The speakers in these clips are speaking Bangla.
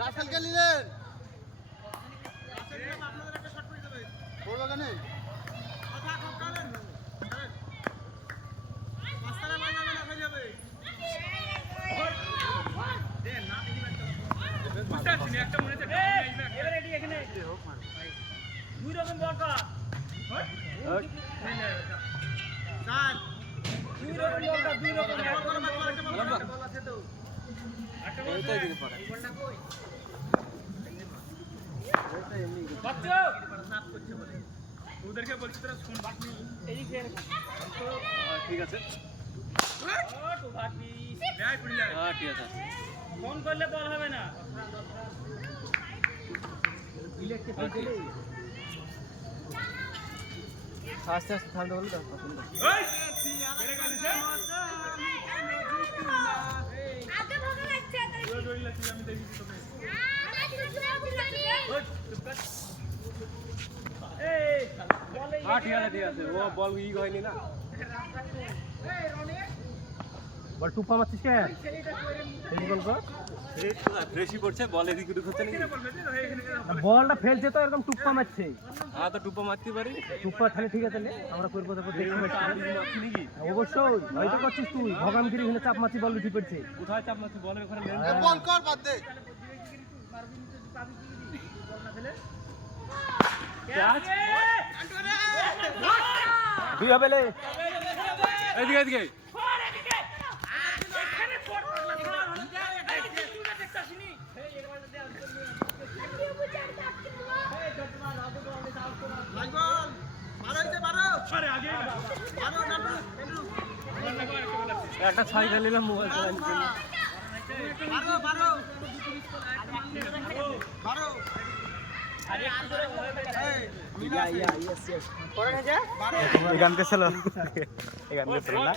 রাসেলকে নিলেন আপনাদের একটা শট করে দেবে পড়বে কেন কথা কম কালেন মাস্টারে বল যাবে না হয়ে যাবে দে না দেখি না বুঝতে পারছিস একটা মনেতে এবারে রেডি এখানে হোক মার দুই রকম বলকা হট চার দুই রকম বলকা দুই রকম একটা বল আছে তো একটা বল এইটাই দিতে পারে বলটা কই এটা এমনি বাচ্চা সাফ করছে বলে ওদেরকে বলছি তোরা শুন বাকি এই ফের ঠিক আছে ও তো বাকি যাই পড়িলা হ্যাঁ ঠিক আছে ফোন করলে বল হবে না ইলেকট্রিক ফেলে আস্তে আস্তে থামতে বলে দাও এই মেরে গালি দে আগে ভালো লাগছে তাই দড়ি লাগছে আমি দেখি তোকে এই বলে হ্যাঁ ঠিক আছে ও বল ই হয়নি না এই রনি বল টুপা মারছিস কে এই বল কর ফ্রেশই পড়ছে বল এদিক ওদিক হচ্ছে নাকি বলটা ফেলছে তো এরকম টুপা মারছে হ্যাঁ তো টুপা মারতে পারি টুপা তাহলে ঠিক আছে তাহলে আমরা করব তারপর দেখতে পাচ্ছি নাকি অবশ্যই হয়তো করছিস তুই ভগামগিরি এখানে চাপ মারছি বল উঠে পড়ছে কোথায় চাপ মারছি বলের ওখানে বল কর বাদ দে দুই হবে লে এদিকে এদিকে একটা ছাই খেলিলাম মোবাইল গানকে ছিল গানকে ছিল না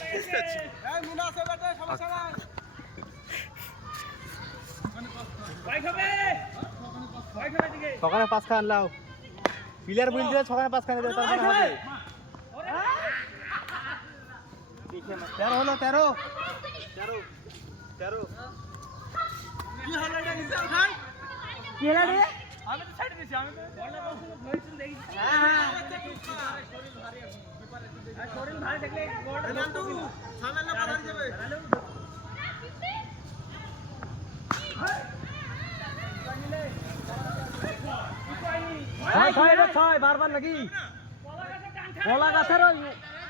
সকালে 5 খান লাও প্লেয়ার বলছিল সকালে 5 খান দেবে তারপর হবে 13 হলো 13 কি হলো এটা রিজাল্ট ভাই কি হলো রে আমি তো সাইডে দিছি আমি তো বলনা বলছিলাম ধরেছেন দেখি হ্যাঁ শরীর ভালো দেখলে বড় নান্টু সামনে না পার যাবে ছয় বারবার নাকি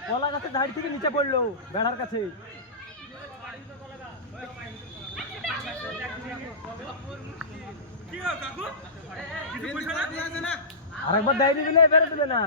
কলা গাছের ধাড়ি থেকে নিচে পড়লো বেড়ার কাছে আরেকবার দেয়নি দিলে বেরো দেবে না